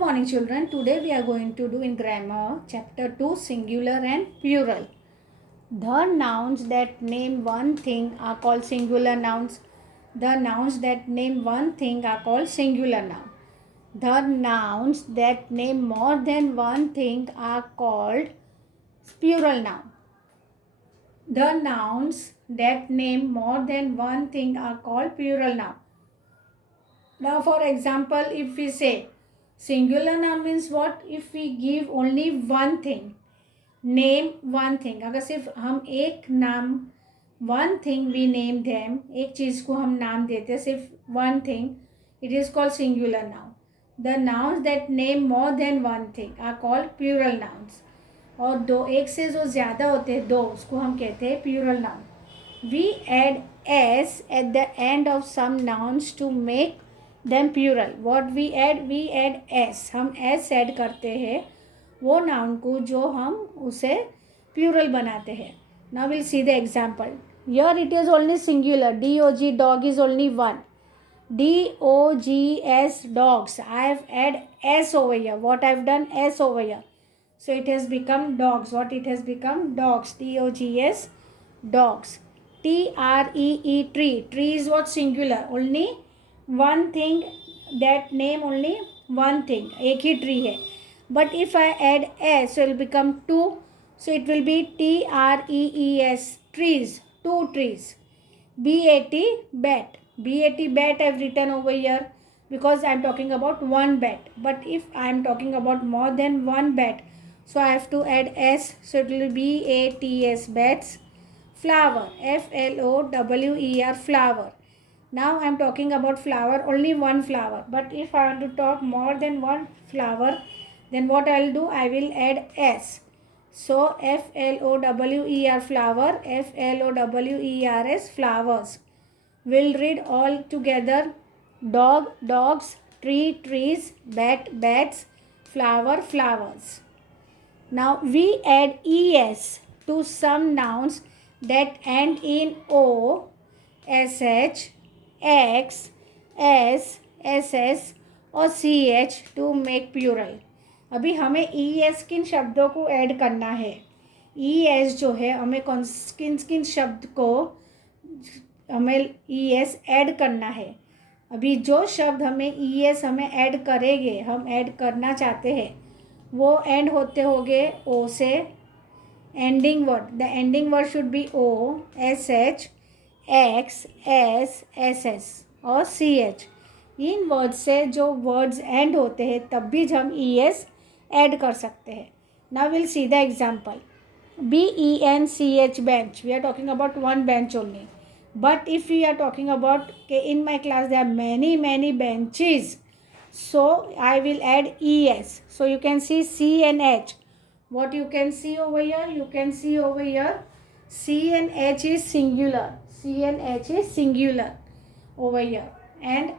morning children. Today we are going to do in grammar chapter 2 singular and plural. The nouns that name one thing are called singular nouns. The nouns that name one thing are called singular noun. The nouns that name more than one thing are called plural noun. The nouns that name more than one thing are called plural noun. Now for example, if we say singular noun means what? If we give only one thing, name one thing. अगर सिर्फ हम एक नाम one thing we name them, एक चीज़ को हम नाम देते हैं सिर्फ one thing, it is called singular noun. The nouns that name more than one thing are called plural nouns. और दो एक से जो ज़्यादा होते हैं दो, उसको हम कहते हैं plural noun. We add s at the end of some nouns to make them plural. What we add s. हम s ऐड करते हैं वो नाउन को जो हम उसे प्यूरल बनाते हैं. Now we'll see the example. Here it is only singular. dog, dog is only one. dogs, dogs. I have add s over here. What I have done? S over here. So it has become dogs. What it has become? Dogs. dogs, dogs. tree, tree. Tree is what? Singular. Only one thing, that name only one thing. एक ही tree है. But if I add s, so it will become two. So it will be trees. Trees. Two trees. bat, bat. Bat I have written over here because I am talking about one bat. But if I am talking about more than one bat, so I have to add s. So it will be bats, bats. Flower. flower, flower. Now I am talking about flower, only one flower. But if I want to talk more than one flower, then what I will do? I will add s. So flower, flower, flowers, flowers. We'll read all together. Dog, dogs, tree, trees, bat, bats, flower, flowers. Now we add es to some nouns that end in o, sh, x, s, ss और ch to make plural. अभी हमें es किन शब्दों को add करना है. es जो है हमें किन किन शब्द को हमें es ऐड करना है. अभी जो शब्द हमें es हमें ऐड करेंगे, हम ऐड करना चाहते हैं, वो एंड होते होंगे o से. Ending word, the ending word should be o, sh, x, s, ss और ch. इन वर्ड से जो वर्ड्स एंड होते हैं तब भी हम es ऐड कर सकते हैं. Now will see the example. bench, bench. We are talking about one bench only. But if we are talking about in my class there are many benches, so I will add es. So you can see c and h. What you can see over here? You can see over here c and h is singular. C and H is singular over here. And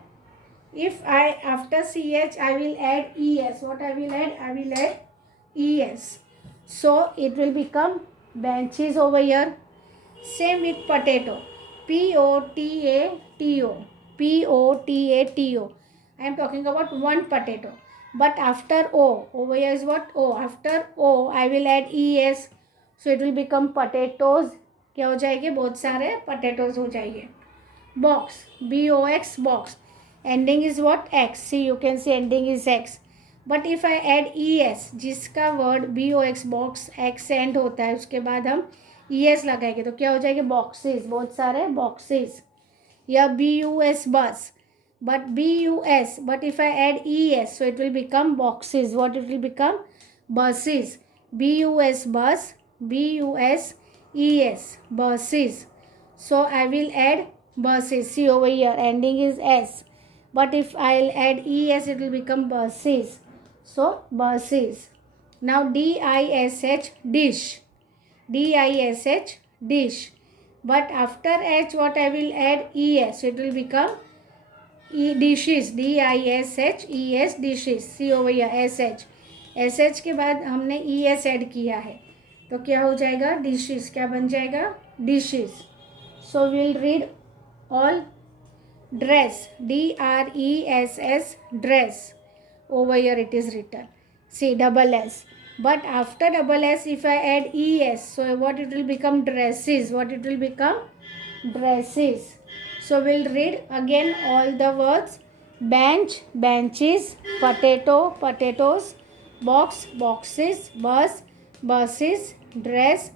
if I after CH I will add ES. What I will add? I will add ES. So it will become benches over here. Same with potato. Potato. Potato. I am talking about one potato. But after O, over here is what? O. After O I will add ES. So it will become potatoes. क्या हो जाएंगे? बहुत सारे potatoes हो जाएंगे. Box, box, box. Ending is what? X. See you can see ending is X. But if I add ES, जिसका word box, box X से end होता है, उसके बाद हम ES लगाएंगे तो क्या हो जाएंगे? बॉक्सेस, बहुत सारे बॉक्सेस. या BUS, बस. But BUS, but if I add ES, so it will become boxes. What it will become? Buses. BUS, बस. BUS ES, buses. So I will add buses. See over here, ending is S. But if I'll add ES, it will become buses. So buses. Now DISH, dish. DISH, dish. But after H, what I will add? ES. So it will become dishes. DISH, ES, dishes. See over here, SH. SH के बाद हमने ES add किया है तो क्या हो जाएगा? Dishes. क्या बन जाएगा? Dishes. So will read all. Dress, DRESS, dress. over here it is written. See, double S. But after double S, if I add ES, so what it will become? Dresses. What it will become? Dresses. So we'll read again all the words. Bench, benches, potato, potatoes, box, boxes, bus, buses, dress,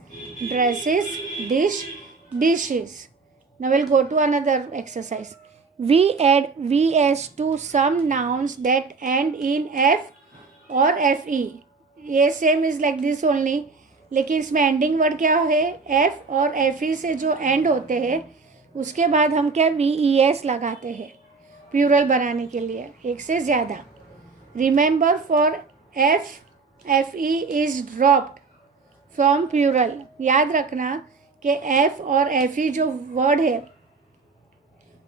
dresses, dish, dishes. Now we'll go to another exercise. We add vs to some nouns that end in f और fe. ये same is like this only, लेकिन इसमें ending word क्या है? F और fe से जो and होते हैं उसके बाद हम क्या ves लगाते हैं प्यूरल बनाने के लिए, एक से ज़्यादा. Remember for fe is dropped from plural. याद रखना कि f और fe जो वर्ड है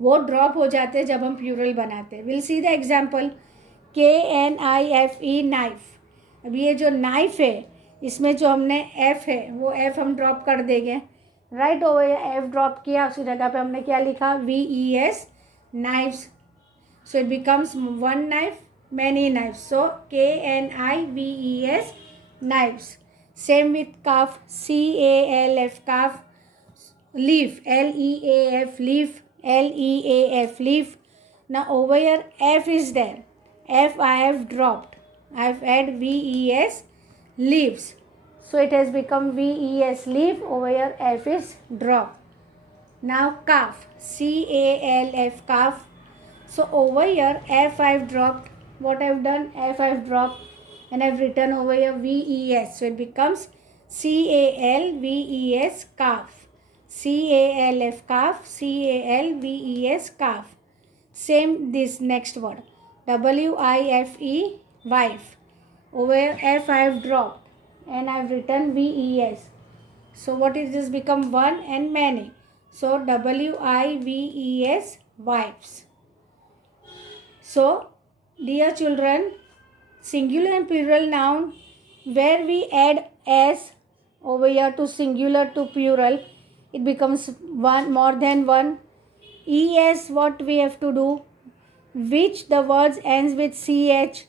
वो ड्रॉप हो जाते हैं जब हम प्यूरल बनाते हैं. Will see the example. KNIFE knife. अब ये जो नाइफ है इसमें जो हमने एफ है वो एफ हम ड्रॉप कर देंगे. राइट ओवर एफ ड्रॉप किया, उसी जगह पे हमने क्या लिखा? VES knifes. So it becomes one knife many knifes. So KNIVES knifes. Same with calf. CALF calf. Leaf. LEAF leaf. LEAF leaf. Now over here F is there. F I have dropped. I have add VES leaves. So it has become VES leaf. Over here F is drop. Now calf. CALF calf. So over here F I have dropped. What I have done? F I have dropped and I have written over here VES. So it becomes CALVES calf. CALF calf. CALVES calf. Same this next word. WIFE wife. Over here F I have dropped and I have written VES. So what is this? Become one and many. So WIVES wives. So dear children, singular and plural noun where we add s over here to singular to plural, it becomes one, more than one. Es, what we have to do? Which the words ends with ch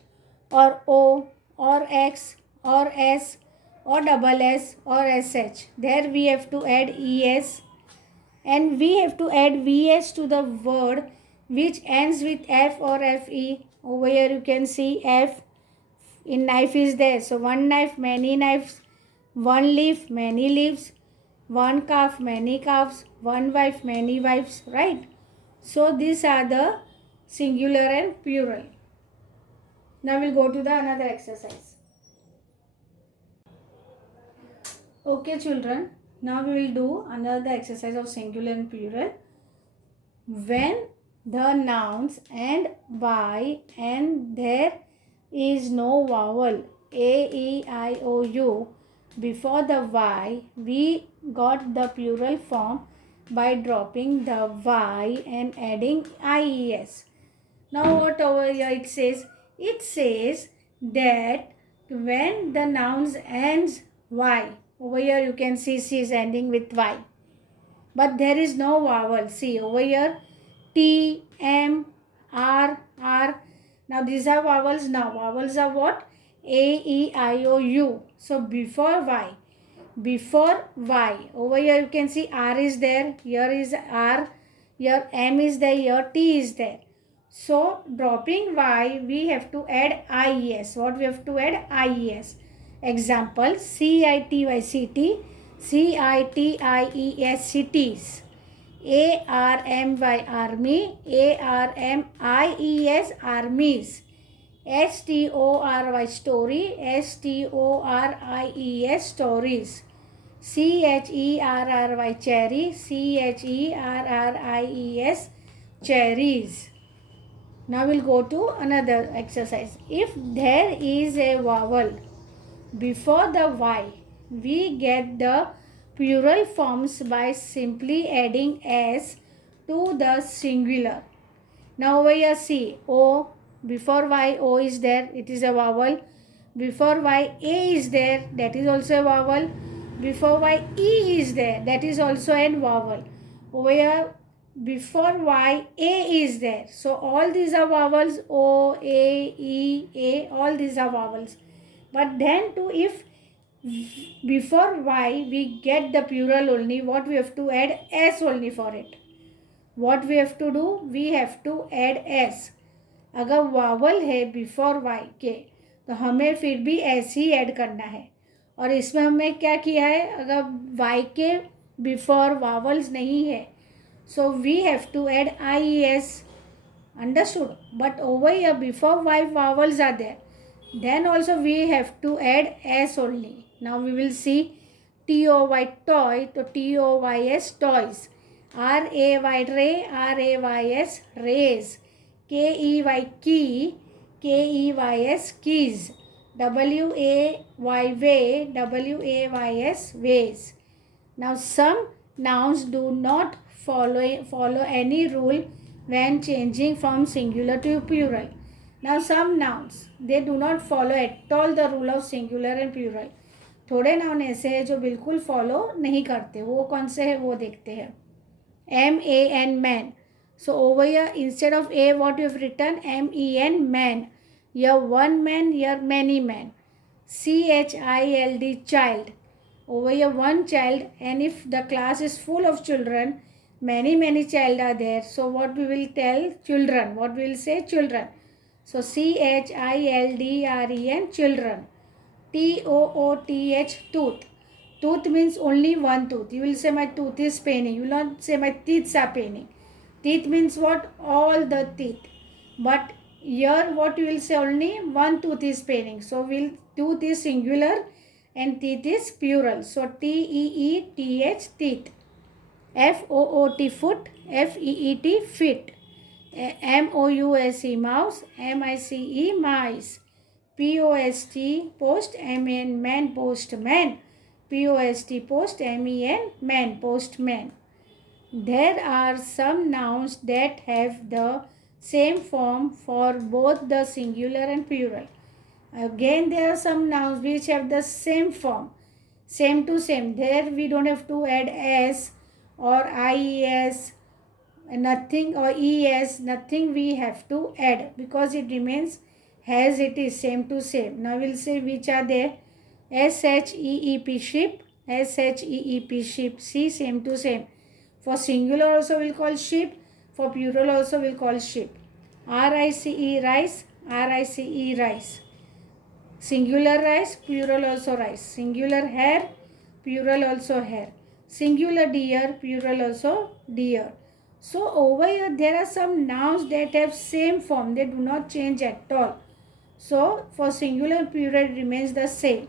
or o or x or s or double s or sh. There we have to add es, and we have to add vs to the word which ends with f or fe. Over here you can see f in knife is there. So one knife, many knives. One leaf, many leaves. One calf, many calves. One wife, many wives. Right? So these are the singular and plural. Now we'll go to the another exercise. Okay children, now we will do another exercise of singular and plural. When the nouns end by and there is no vowel a, e, I, o, u before the y, we got the plural form by dropping the y and adding ies. Now what over here it says? It says that when the nouns ends y, over here you can see C is ending with y, but there is no vowel. See over here T, M, R, R. Now these are vowels. Now vowels are what? A, E, I, O, U. So before y, over here you can see R is there, here is R, here M is there, here T is there. So drop,ing y, we have to add ies. What we have to add? Ies. Example, CITY city, CITIES cities, ARMY army, ARMIES armies, STORY story, STORIES stories, CHERRY cherry, CHERRIES cherries. Now we'll go to another exercise. If there is a vowel before the y, we get the plural forms by simply adding s to the singular. Now over here see O, before y O is there, it is a vowel. Before y A is there, that is also a vowel. Before y E is there, that is also a vowel. Over here before Y, A is there. So all these are vowels, O, A, E, A, all these are vowels. But then to if before Y we get the plural only, what we have to add? S only for it. What we have to do? We have to add S. अगर vowel है before Y के तो हमें फिर भी S ही add करना है. और इसमें हमने क्या किया है? अगर वाई के बिफोर वावल्स नहीं है, so we have to add IES. Understood? But over here before Y vowels are there, then also we have to add S only. Now we will see TOY toy, so TOYS toys, RAY ray, RAYS rays, KEY key, KEYS keys, WAY way, WAYS ways. Now some nouns do not follow any rule when changing from singular to plural. Now some nouns, they do not follow at all the rule of singular and plural. थोड़े noun ऐसे हैं जो बिल्कुल follow नहीं करते. वो कौन से है वो देखते हैं. MAN man. So over here instead of A what you have written? MEN man. Here one man, here many men. CHILD child. Over here one child, and if the class is full of children, many child are there, so what we will tell? Children. What we will say? Children. So CHILDREN children. TOOTH tooth. Tooth means only one tooth. You will say my tooth is paining. You will not say my teeth are paining. Teeth means what? All the teeth. But here what you will say? Only one tooth is paining. So tooth is singular and teeth is plural. So TEETH teeth. FOOT foot. FEET fit. MOUSE mouse. MICE mice. POST post. MAN man postman. POST post. MEN man postman. There are some nouns that have the same form for both the singular and plural. Again there are some nouns which have the same form, same to same. There we don't have to add S or IES, nothing, or ES, nothing we have to add because it remains as it is, same to same. Now we'll say which are there. SHEEP sheep, SHEEP sheep. See, same to same. For singular also we'll call sheep, for plural also we'll call sheep. RICE rice, RICE rice. Singular rice, plural also rice. Singular hair, plural also hair. Singular deer, plural also deer. So over here there are some nouns that have same form. They do not change at all. So for singular plural it remains the same.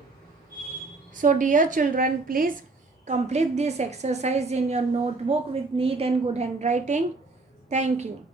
So dear children, please complete this exercise in your notebook with neat and good handwriting. Thank you.